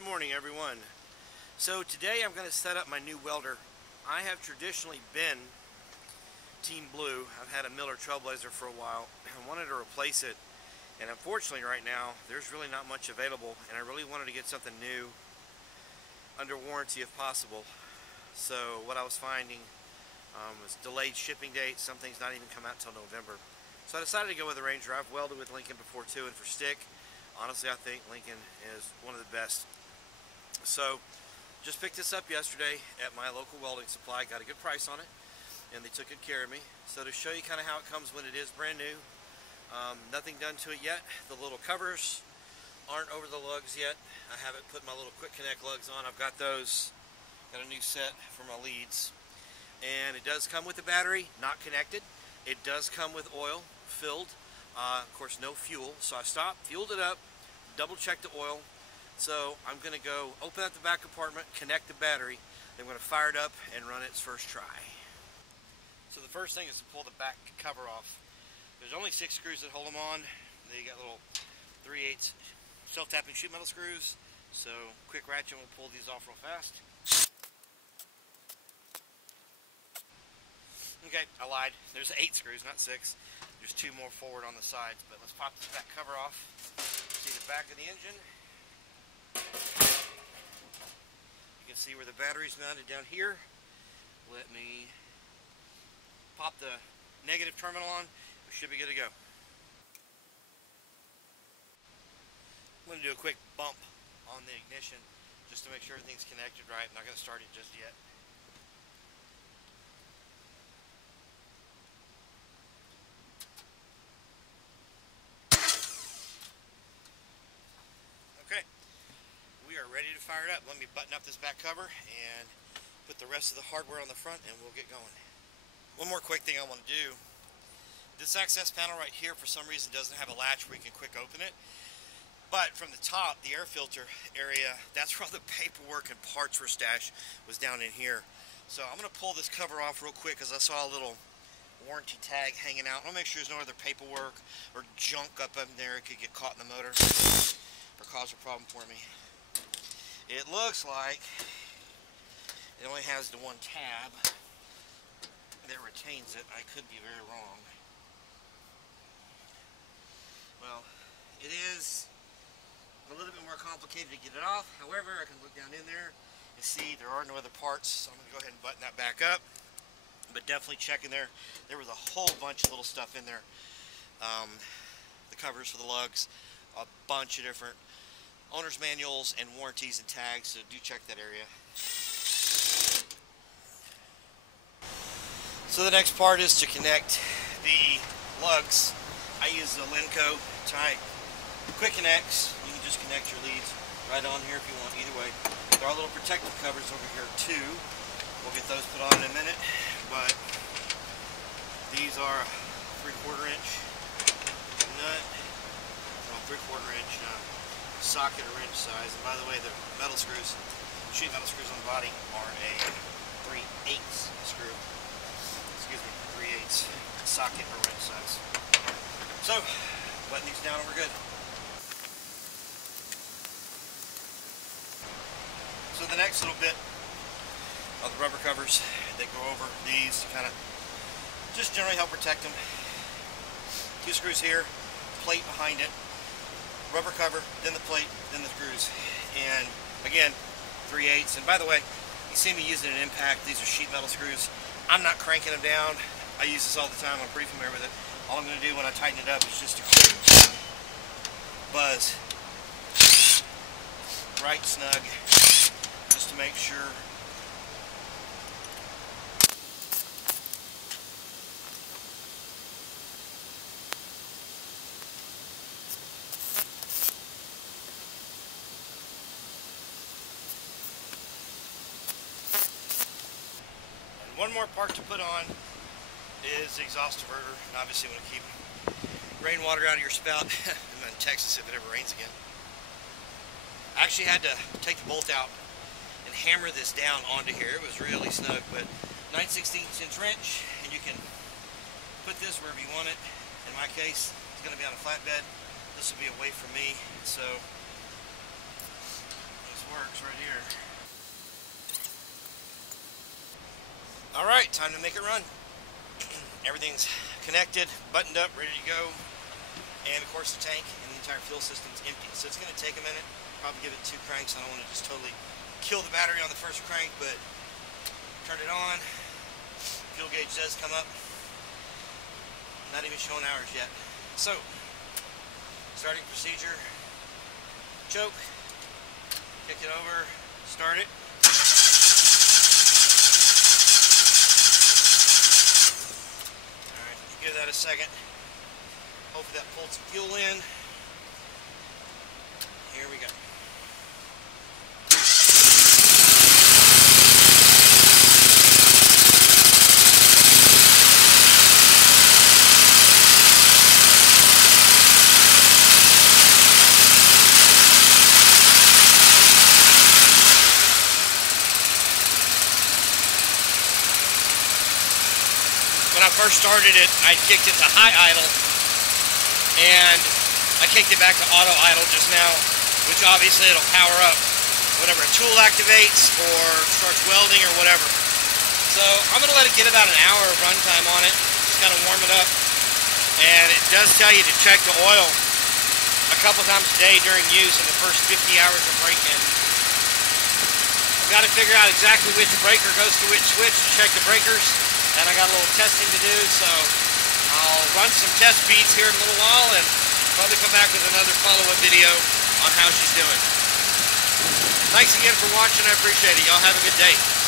Good morning, everyone. So today I'm going to set up my new welder. I have traditionally been Team Blue. I've had a Miller Trailblazer for a while. I wanted to replace it, and unfortunately right now there's really not much available, and I really wanted to get something new under warranty if possible. So what I was finding was delayed shipping dates. Some things not even come out until November. So I decided to go with the Ranger. I've welded with Lincoln before too, and for stick, honestly I think Lincoln is one of the best. So just picked this up yesterday at my local welding supply, got a good price on it, and they took good care of me. So to show you kind of how it comes when it is brand new, nothing done to it yet. The little covers aren't over the lugs yet. I haven't put my little quick connect lugs on. I've got those, got a new set for my leads. And it does come with a battery, not connected. It does come with oil filled, of course no fuel. So I stopped, fueled it up, double checked the oil. So I'm going to go open up the back compartment, connect the battery, then I'm going to fire it up and run its first try. So the first thing is to pull the back cover off. There's only 6 screws that hold them on. They got little 3/8 self-tapping sheet metal screws. So quick ratchet will pull these off real fast. Okay, I lied. There's 8 screws, not 6. There's 2 more forward on the sides, but let's pop this back cover off. See the back of the engine. You can see where the battery's mounted down here. Let me pop the negative terminal on. We should be good to go. I'm going to do a quick bump on the ignition just to make sure everything's connected right. I'm not going to start it just yet. Okay, we are ready to fire it up. Let me button up this back cover and put the rest of the hardware on the front and we'll get going. One more quick thing I want to do. This access panel right here for some reason doesn't have a latch where you can quick open it. But from the top, the air filter area, that's where all the paperwork and parts were stashed, was down in here. So I'm going to pull this cover off real quick because I saw a little warranty tag hanging out. I'll make sure there's no other paperwork or junk up in there. It could get caught in the motor or cause a problem for me. It looks like it only has the one tab that retains it. I could be very wrong. Well, it is a little bit more complicated to get it off. However, I can look down in there and see there are no other parts, so I'm going to go ahead and button that back up. But definitely check in there. There was a whole bunch of little stuff in there. The covers for the lugs, a bunch of different owner's manuals and warranties and tags, so do check that area. So the next part is to connect the lugs. I use the Lenco type quick connects. You can just connect your leads right on here if you want, either way. There are little protective covers over here too. We'll get those put on in a minute, but these are 3/4 inch nut, well, 3/4 inch socket or wrench size. And by the way, the metal screws, sheet metal screws on the body are a 3/8 screw. Excuse me, 3/8 socket or wrench size. So, button these down and we're good. So the next little bit of the rubber covers that go over these to kind of just generally help protect them. 2 screws here, plate behind it, rubber cover, then the plate, then the screws. And again, 3/8. And by the way, you see me using an impact. These are sheet metal screws. I'm not cranking them down. I use this all the time. I'm pretty familiar with it. All I'm going to do when I tighten it up is just a quick buzz. Right snug. Just to make sure. And one more part to put on is the exhaust diverter, and obviously want to keep rainwater out of your spout. I'm in Texas if it ever rains again. I actually had to take the bolt out and hammer this down onto here. It was really snug, but 9/16 inch wrench, and you can put this wherever you want it. In my case, it's going to be on a flatbed. This will be away from me, so this works right here. Alright, time to make it run. Everything's connected, buttoned up, ready to go. And of course the tank and the entire fuel system's empty. So it's going to take a minute. Probably give it 2 cranks. I don't want to just totally kill the battery on the first crank, but turn it on. Fuel gauge does come up. Not even showing hours yet. So, starting procedure. Choke. Kick it over. Start it. Give that a second. Hopefully that pulled some fuel in. Here we go. When I first started it, I kicked it to high idle, and I kicked it back to auto idle just now, which obviously it'll power up whenever a tool activates or starts welding or whatever. So I'm going to let it get about an hour of runtime on it, just kind of warm it up. And it does tell you to check the oil a couple times a day during use in the first 50 hours of braking. I've got to figure out exactly which breaker goes to which switch to check the breakers. And I got a little testing to do, so I'll run some test beats here in a little while and probably come back with another follow-up video on how she's doing. Thanks again for watching. I appreciate it. Y'all have a good day.